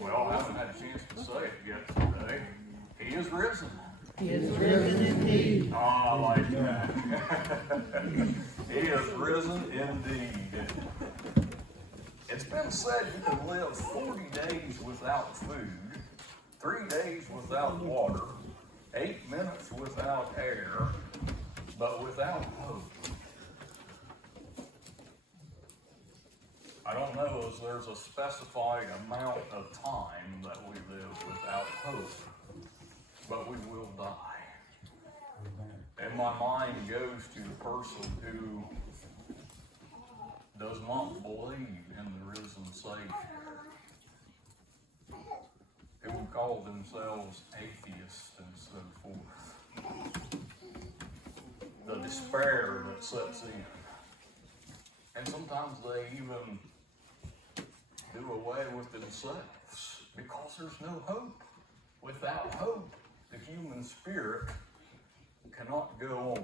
Well, I haven't had a chance to say it yet today. He is risen. He is risen indeed. Oh, I like that. He is risen indeed. It's been said you can live 40 days without food, 3 days without water, 8 minutes without air, but without hope. I don't know if there's a specified amount of time that we live without hope, but we will die. And my mind goes to the person who does not believe in the risen Savior, who would call themselves atheists and so forth. The despair that sets in. And sometimes they even do away with themselves because there's no hope. Without hope, the human spirit cannot go on.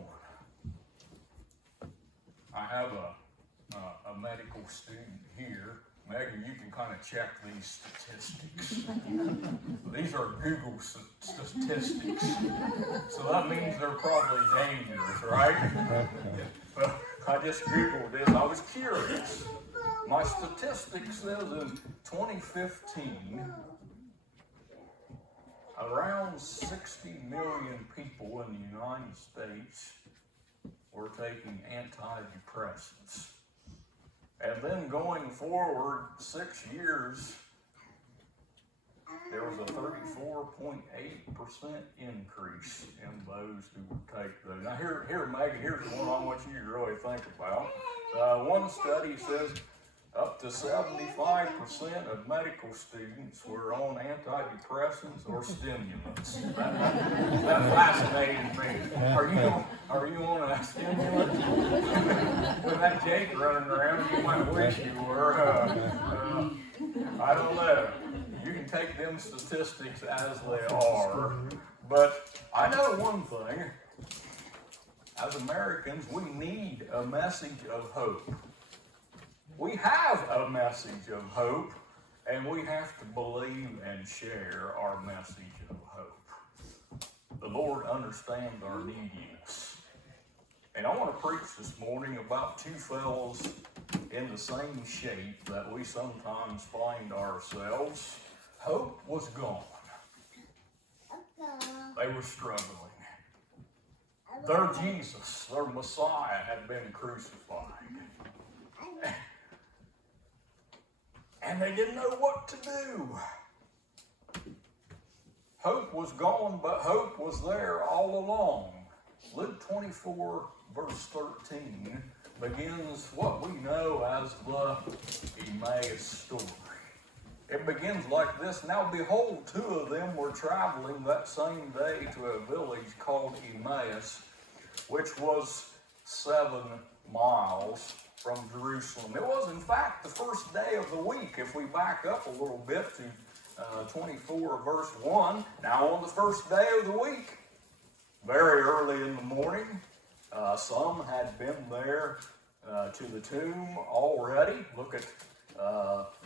I have a medical student here. Megan, you can kind of check these statistics. These are Google statistics. So that means they're probably dangerous, right? Well, I just Googled this. I was curious. My statistics says in 2015, around 60 million people in the United States were taking antidepressants. And then going forward 6 years, there was a 34.8% increase in those who would take those. Now here, Megan, here's the one I want you to really think about. One study says up to 75% of medical students were on antidepressants or stimulants. That fascinated me. Are you on a stimulant? With that Jake running around, you might wish you were. I don't know. You can take them statistics as they are. But I know one thing. As Americans, we need a message of hope. We have a message of hope, and we have to believe and share our message of hope. The Lord understands our neediness. And I want to preach this morning about two fellows in the same shape that we sometimes find ourselves. Hope was gone. They were struggling. Their Jesus, their Messiah, had been crucified. And they didn't know what to do. Hope was gone, but hope was there all along. Luke 24, verse 13, begins what we know as the Emmaus story. It begins like this. Now behold, two of them were traveling that same day to a village called Emmaus, which was 7 miles from Jerusalem. It was, in fact, the first day of the week. If we back up a little bit to 24, verse 1, now on the first day of the week, very early in the morning, some had been there to the tomb already. Look at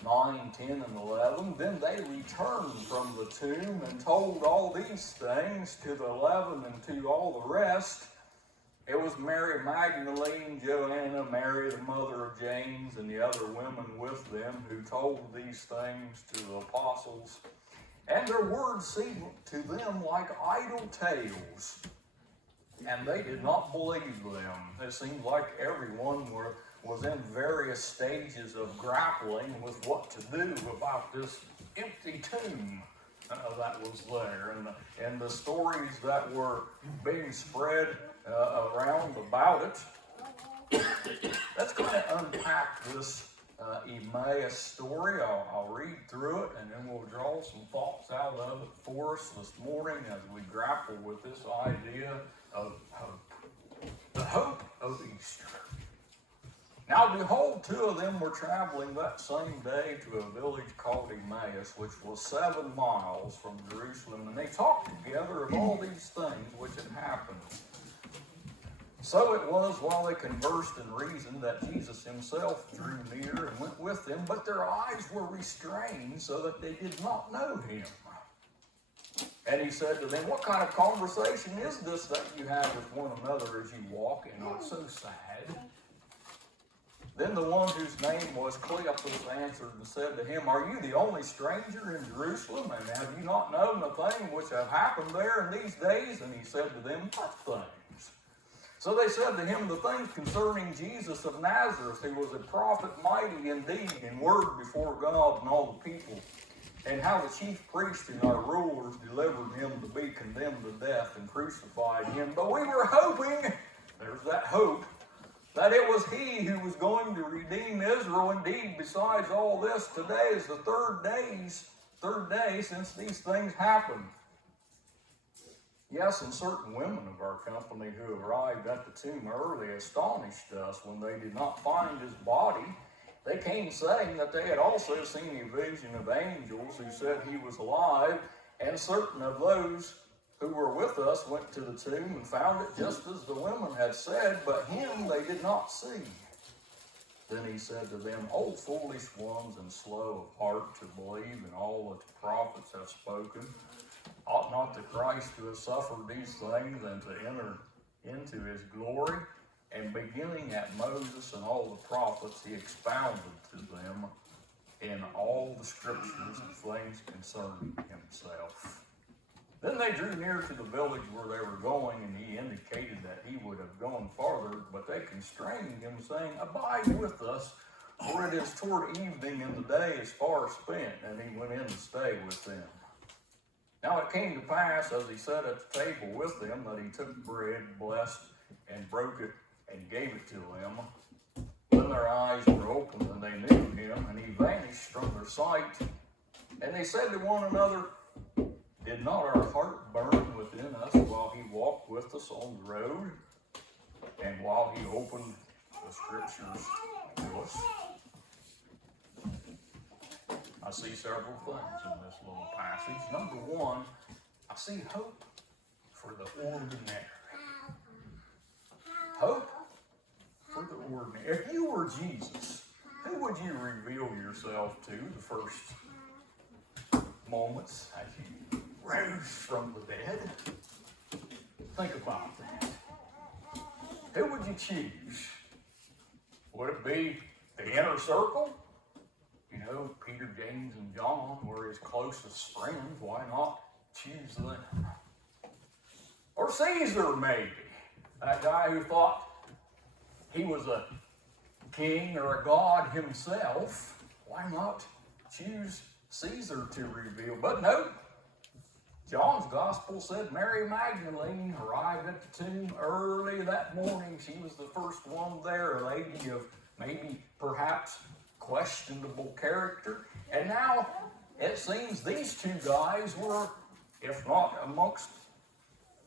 9, 10, and 11. Then they returned from the tomb and told all these things to the 11 and to all the rest. It was Mary Magdalene, Joanna, Mary the mother of James, and the other women with them who told these things to the apostles. And their words seemed to them like idle tales, and they did not believe them. It seemed like everyone was in various stages of grappling with what to do about this empty tomb that was there, and the stories that were being spread around about it. Let's go ahead and unpack this Emmaus story. I'll read through it, and then we'll draw some thoughts out of it for us this morning as we grapple with this idea of hope. The hope of Easter. Now behold, two of them were traveling that same day to a village called Emmaus, which was 7 miles from Jerusalem, and they talked together of all these things which had happened. So it was while they conversed and reasoned that Jesus himself drew near and went with them, but their eyes were restrained so that they did not know him. And he said to them, what kind of conversation is this that you have with one another as you walk and are so sad? Then the one whose name was Cleopas answered and said to him, are you the only stranger in Jerusalem, and have you not known the things which have happened there in these days? And he said to them, what things? So they said to him, the things concerning Jesus of Nazareth, who was a prophet mighty in deed and word before God and all the people, and how the chief priests and our rulers delivered him to be condemned to death and crucified him. But we were hoping, there's that hope, that it was he who was going to redeem Israel. Indeed, besides all this, today is the third day since these things happened. Yes, and certain women of our company who arrived at the tomb early astonished us when they did not find his body. They came saying that they had also seen a vision of angels who said he was alive, and certain of those who were with us went to the tomb and found it just as the women had said, but him they did not see. Then he said to them, O foolish ones and slow of heart to believe in all that the prophets have spoken. Ought not the Christ to have suffered these things and to enter into his glory? And beginning at Moses and all the prophets, he expounded to them in all the scriptures the things concerning himself. Then they drew near to the village where they were going, and he indicated that he would have gone farther, but they constrained him, saying, abide with us, for it is toward evening, and the day is far spent. And he went in to stay with them. Now it came to pass, as he sat at the table with them, that he took bread, blessed, and broke it, and gave it to them. Then their eyes were opened, and they knew him, and he vanished from their sight. And they said to one another, did not our heart burn within us while he walked with us on the road, and while he opened the scriptures to us? I see several things in this little passage. Number one, I see hope for the ordinary. Hope for the ordinary. If you were Jesus, who would you reveal yourself to the first moments as you rose from the dead? Think about that. Who would you choose? Would it be the inner circle? You know, Peter, James, and John were his closest friends. Why not choose them? Or Caesar, maybe. That guy who thought he was a king or a god himself. Why not choose Caesar to reveal? But no. John's gospel said Mary Magdalene arrived at the tomb early that morning. She was the first one there, a lady of maybe perhaps questionable character. And now it seems these two guys were, if not amongst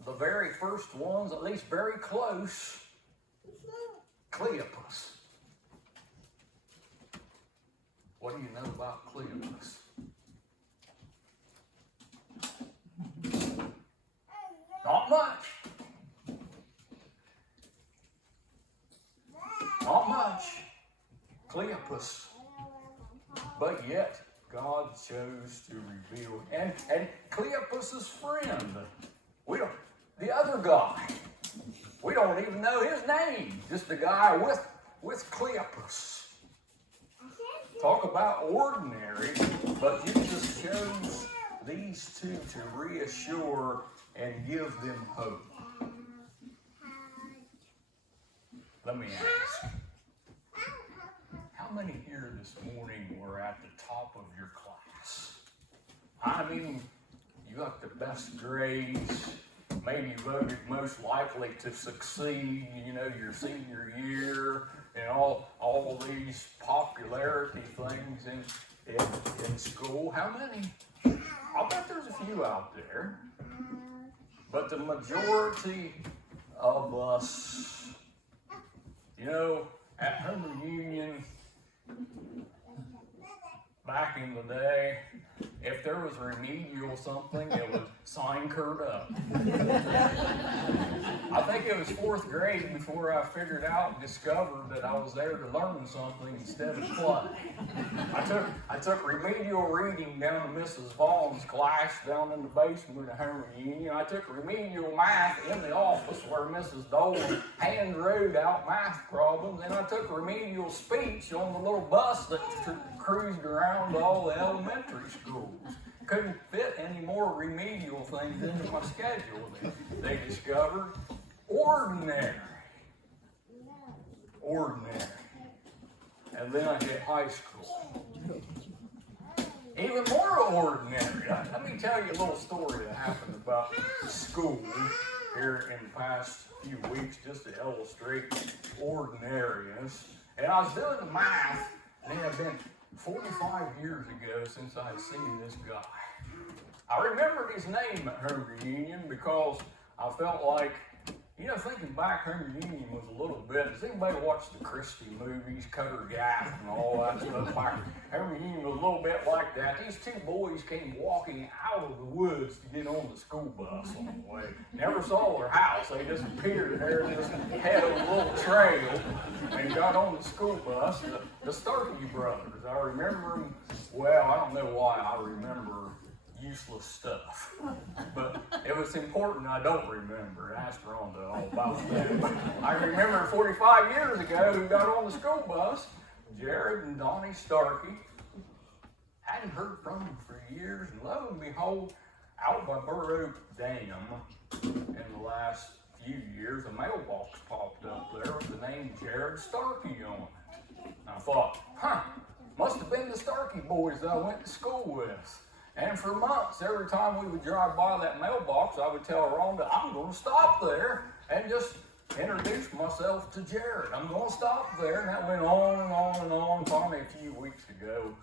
the very first ones, at least very close. Cleopas. What do you know about Cleopas? Not much. Not much. Cleopas. But yet, God chose to reveal. And Cleopas's friend, the other guy, we don't even know his name. Just a guy with Cleopas. Talk about ordinary, but Jesus chose these two to reassure and give them hope. Let me ask, how many here this morning were at the top of your class? I mean, you got the best grades, maybe voted most likely to succeed, you know, your senior year, and all these popularity things in school. How many? I'll bet there's a few out there. But the majority of us, you know, at home reunion, back in the day, if there was remedial something, sign Curt up. I think it was 4th grade before I figured out and discovered that I was there to learn something instead of play. I took remedial reading down to Mrs. Vaughn's class down in the basement of home reunion. I took remedial math in the office where Mrs. Dolan hand wrote out math problems. And I took remedial speech on the little bus that cruised around all the elementary schools. Couldn't fit any more remedial things into my schedule. They discovered ordinary. Ordinary. And then I hit high school. Even more ordinary. Let me tell you a little story that happened about school here in the past few weeks just to illustrate ordinariness. And I was doing the math, and it had been 45 years ago since I had seen this guy. I remembered his name at home reunion because I felt like, thinking back, home reunion was a little bit, does anybody watch the Christie movies, Cutter Gap and all that stuff? Home reunion was a little bit like that. These two boys came walking out of the woods to get on the school bus on the way. Never saw their house. They just appeared there and just had a little trail and got on the school bus. The Starkey brothers, I remember them, well, I don't know why I remember useless stuff, but it was important I don't remember. Ask Rhonda all about that. But I remember 45 years ago we got on the school bus, Jared and Donnie Starkey. Hadn't heard from them for years, and lo and behold, out by Burr Oak Dam in the last few years, a mailbox popped up there with the name Jared Starkey on it. And I thought, must have been the Starkey boys that I went to school with. And for months, every time we would drive by that mailbox, I would tell Rhonda, I'm going to stop there and just introduce myself to Jared. I'm going to stop there. And that went on and on and on. Finally, a few weeks ago,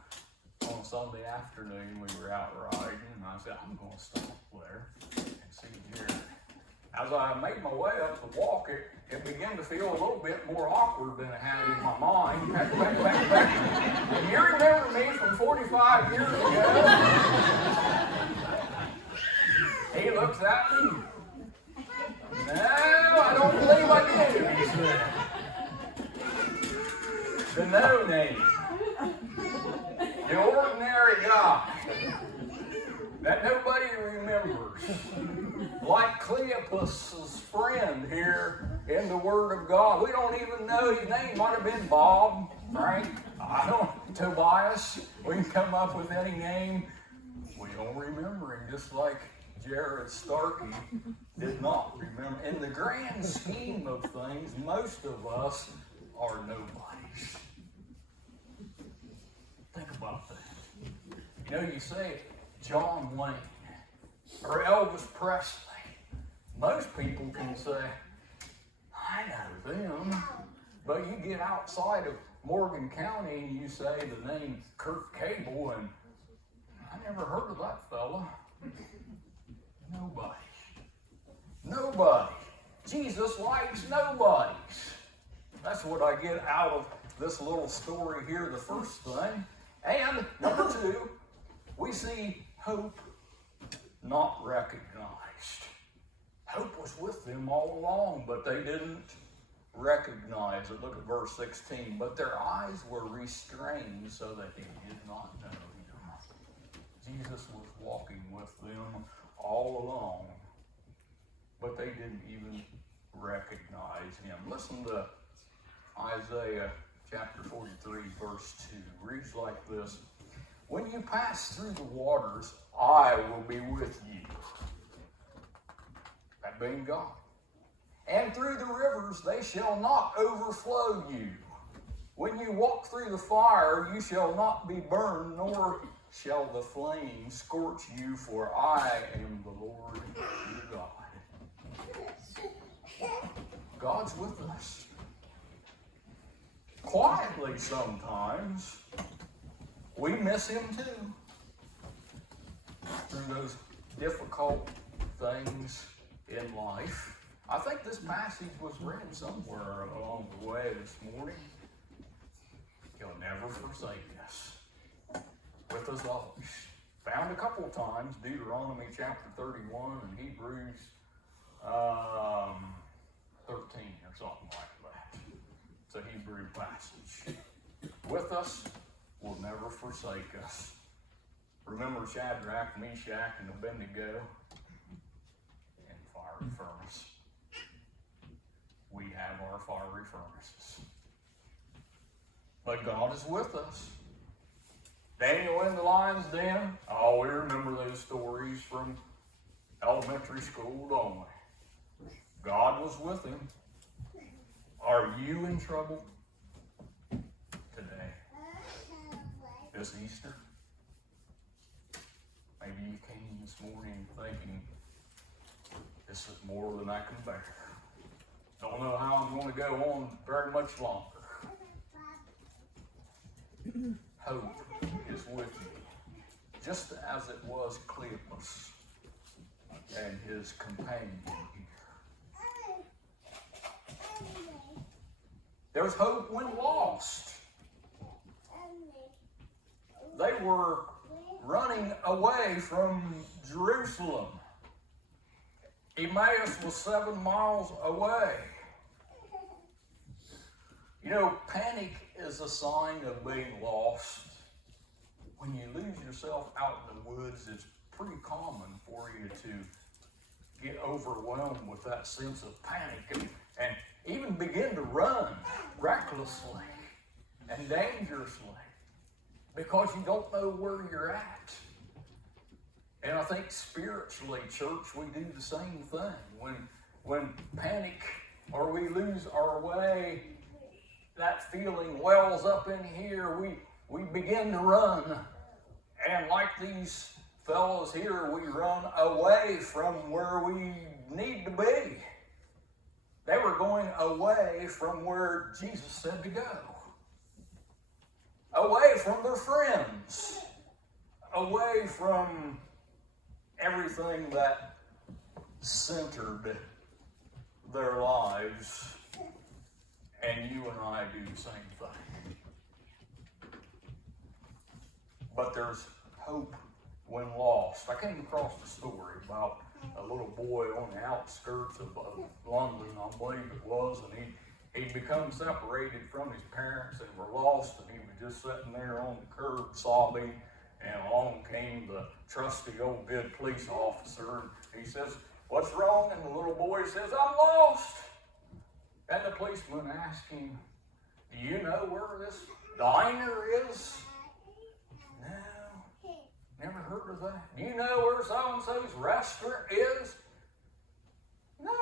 on Sunday afternoon, we were out riding, and I said, I'm going to stop there and see Jared. As I made my way up the walk, it began to feel a little bit more awkward than it had in my mind. And you remember me from 45 years ago? He looks at me. No, I don't believe I do, he said. The no name. The ordinary guy that nobody remembers. Like Cleopas' friend here in the Word of God. We don't even know his name. Might have been Bob, Frank, Tobias. We can come up with any name. We don't remember him, just like Jared Starkey did not remember. In the grand scheme of things, most of us are nobodies. Think about that. You say John Wayne or Elvis Presley. Most people can say, I know them. But you get outside of Morgan County and you say the name Curt Cable, and I never heard of that fella. Nobody. Nobody. Jesus likes nobodies. That's what I get out of this little story here, the first thing. And number two, we see hope not recognized. Hope was with them all along, but they didn't recognize it. Look at verse 16. But their eyes were restrained so that they did not know him. Jesus was walking with them all along, but they didn't even recognize him. Listen to Isaiah chapter 43, verse 2. Reads like this. When you pass through the waters, I will be with you. That being God. And through the rivers, they shall not overflow you. When you walk through the fire, you shall not be burned, nor shall the flame scorch you, for I am the Lord your God. God's with us. Quietly sometimes. We miss him too. Through those difficult things in life. I think this passage was written somewhere along the way this morning. He'll never forsake us. With us always. found a couple of times, Deuteronomy chapter 31 and Hebrews 13 or something like that. It's a Hebrew passage. With us, will never forsake us. Remember Shadrach, Meshach, and Abednego in the fiery furnace. We have our fiery furnaces. But God is with us. Daniel in the lion's den. Oh, we remember those stories from elementary school, don't we? God was with him. Are you in trouble today? This Easter? Maybe you came this morning thinking, this is more than I can bear. Don't know how I'm going to go on very much longer. Hope is with you, just as it was Cleopas and his companion here. There's hope when lost. They were running away from Jerusalem. Emmaus was 7 miles away. You know, panic is a sign of being lost. When you lose yourself out in the woods, it's pretty common for you to get overwhelmed with that sense of panic and even begin to run recklessly and dangerously because you don't know where you're at. And I think spiritually, church, we do the same thing. When panic or we lose our way, that feeling wells up in here, we begin to run. And like these fellows here, we run away from where we need to be. They were going away from where Jesus said to go. Away from their friends. Away from everything that centered their lives. And you and I do the same thing. But there's hope when lost. I came across a story about a little boy on the outskirts of London, I believe it was, and he'd become separated from his parents and were lost, and he was just sitting there on the curb sobbing, and along came the trusty old good police officer, and he says, "What's wrong?" And the little boy says, "I'm lost." And the policeman asked him, "Do you know where this diner is?" "No, never heard of that." "Do you know where so-and-so's restaurant is?" "No,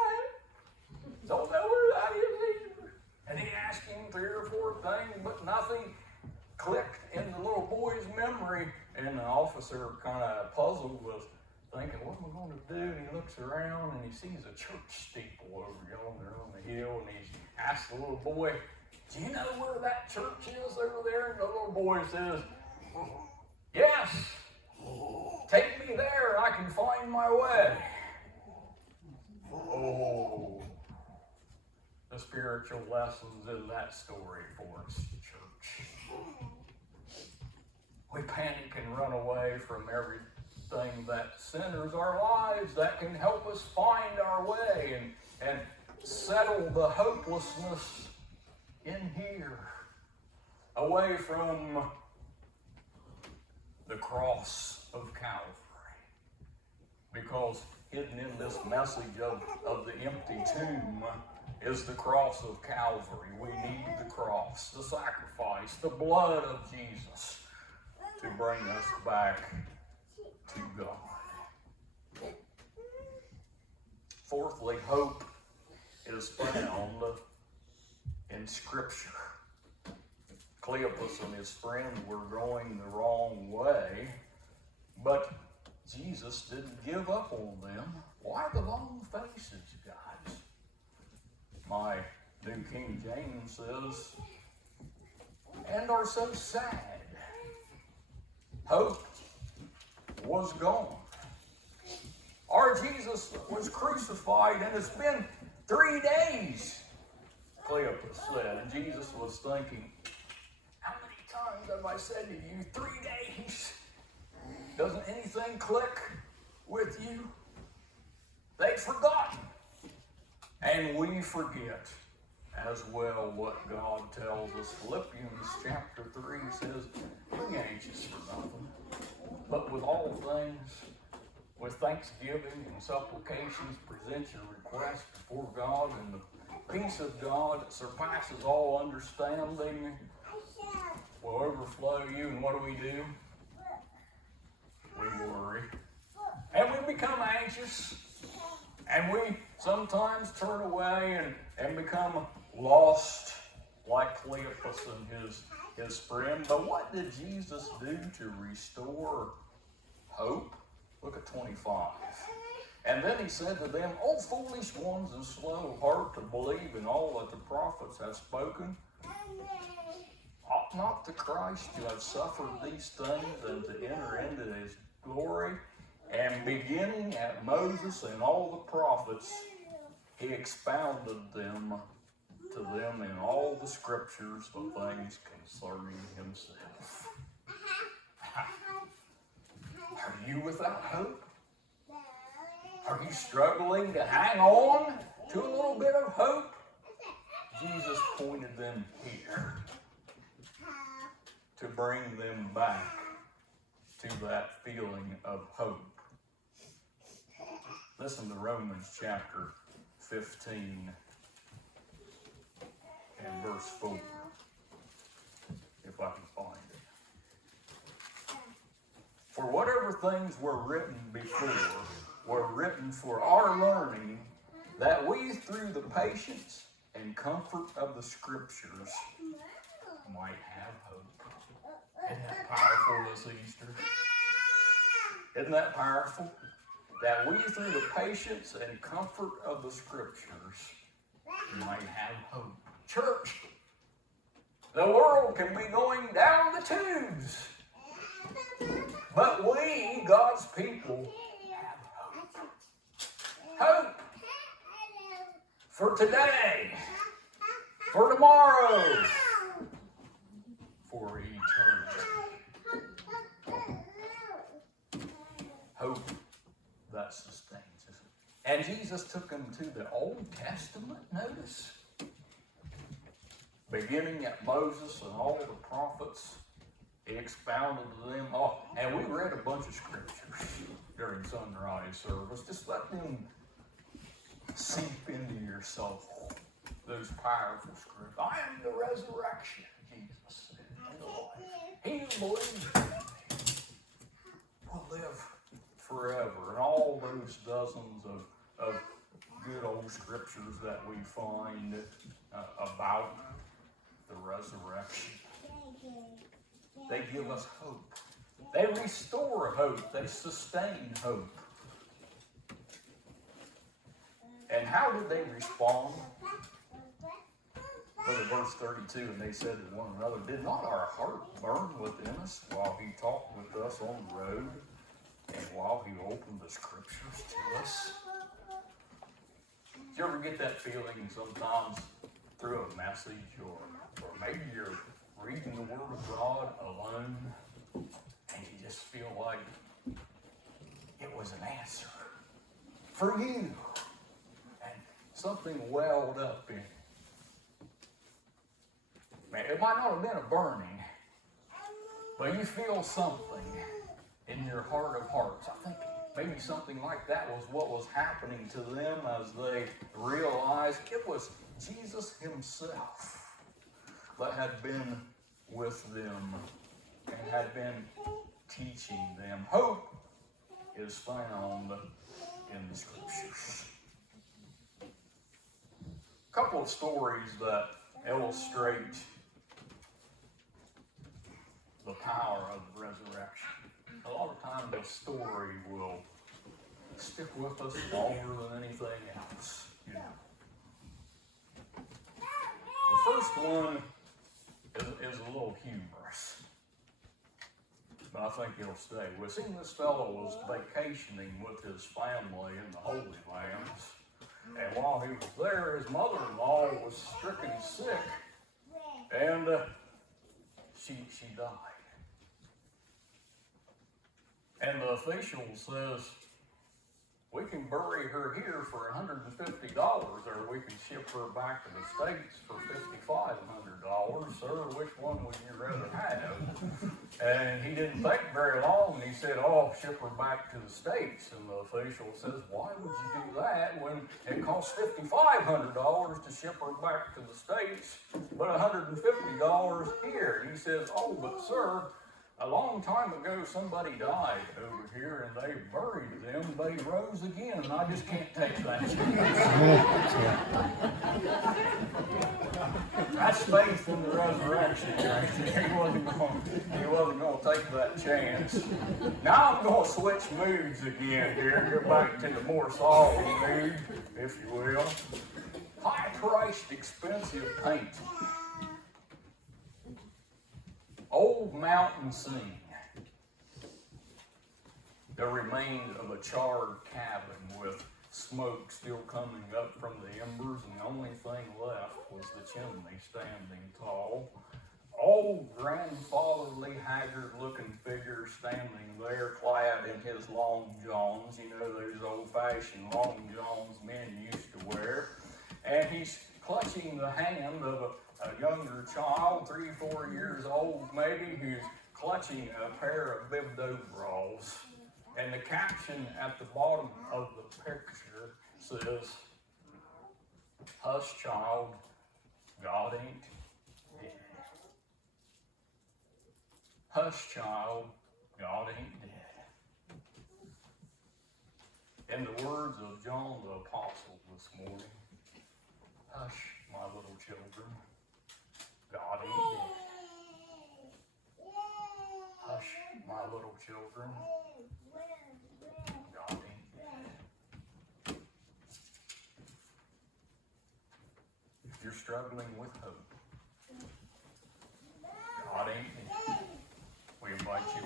don't know where that is either." And he asked him 3 or 4 things, but nothing clicked in the little boy's memory. And the officer, kind of puzzled, was thinking, what am I going to do? And he looks around and he sees a church steeple over yonder on the hill, and he asks the little boy, "Do you know where that church is over there?" And the little boy says, "Yes, take me there and I can find my way." Oh, the spiritual lessons in that story for us, church. We panic and run away from everything that centers our lives, that can help us find our way and settle the hopelessness in here, away from the cross of Calvary. Because hidden in this message of the empty tomb is the cross of Calvary. We need the cross, the sacrifice, the blood of Jesus to bring us back to God. Fourthly, hope is found in Scripture. Cleopas and his friend were going the wrong way, but Jesus didn't give up on them. Why the long faces, guys? My New King James says, "and are so sad." Hope was gone. Our Jesus was crucified, and it's been 3 days, Cleopas said. And Jesus was thinking, how many times have I said to you, 3 days? Doesn't any anything click with you? They'd forgotten. And we forget as well what God tells us. Philippians chapter 3 says, be anxious for nothing, but with all things, with thanksgiving and supplications, present your requests before God, and the peace of God that surpasses all understanding will overflow you. And what do? We worry. And we become anxious. And we sometimes turn away and become lost like Cleopas and his friend. But what did Jesus do to restore hope? Look at 25. And then he said to them, O foolish ones and slow of heart to believe in all that the prophets have spoken. Ought not the Christ to have suffered these things and to enter into his glory? And beginning at Moses and all the prophets, he expounded them to them in all the scriptures the things concerning himself. Are you without hope? Are you struggling to hang on to a little bit of hope? Jesus pointed them here to bring them back to that feeling of hope. Listen to Romans chapter 15 and verse 4, if I can find it. For whatever things were written before were written for our learning, that we through the patience and comfort of the Scriptures might have hope. Isn't that powerful this Easter? Isn't that powerful? That we through the patience and comfort of the Scriptures might have hope. Church, the world can be going down the tubes, but we, God's people, have hope. Hope for today, for tomorrow, for eternity. Hope that sustains us. And Jesus took them to the Old Testament, notice. Beginning at Moses and all the prophets, he expounded to them all. And we read a bunch of scriptures during sunrise service. Just let them seep into your soul. Those powerful scriptures. I am the resurrection, Jesus said, and the life. He who believes in me will live forever. And all those dozens of good old scriptures that we find about the resurrection. They give us hope. They restore hope. They sustain hope. And how did they respond? Look at verse 32, and they said to one another, did not our heart burn within us while he talked with us on the road and while he opened the scriptures to us? Do you ever get that feeling sometimes through a message or maybe you're reading the Word of God alone and you just feel like it was an answer for you and something welled up in you? It might not have been a burning, but you feel something in your heart of hearts. I think maybe something like that was what was happening to them as they realized it was Jesus himself that had been with them and had been teaching them. Hope is found in the Scriptures. A couple of stories that illustrate the power of the resurrection. A lot of times a story will stick with us longer than anything else. You know. The first one is a little humorous, but I think it'll stay. We seen this fellow was vacationing with his family in the Holy Lands, and while he was there, his mother-in-law was stricken sick, and she died. And the official says, we can bury her here for $150, or we can ship her back to the States for $5,500. Sir, which one would you rather have? And he didn't think very long, and he said, oh, ship her back to the States. And the official says, why would you do that when it costs $5,500 to ship her back to the States, but $150 here? And he says, oh, but sir, a long time ago, somebody died over here, and they buried them. They rose again, and I just can't take that chance. That's faith in the resurrection right there. He wasn't going to take that chance. Now I'm going to switch moods again here. Get back to the more solemn mood, if you will. High-priced, expensive paint. Old mountain scene. The remains of a charred cabin with smoke still coming up from the embers, and the only thing left was the chimney standing tall. Old grandfatherly, haggard-looking figure standing there, clad in his long johns. You know, those old-fashioned long johns men used to wear. And he's clutching the hand of a younger child, 3 or 4 years old maybe, who's clutching a pair of bibbed overalls. And the caption at the bottom of the picture says, hush child, God ain't dead. Hush child, God ain't dead. In the words of John the Apostle this morning, hush my little children, God ain't dead. Hush, my little children, God ain't dead. If you're struggling with hope, God ain't dead. We invite you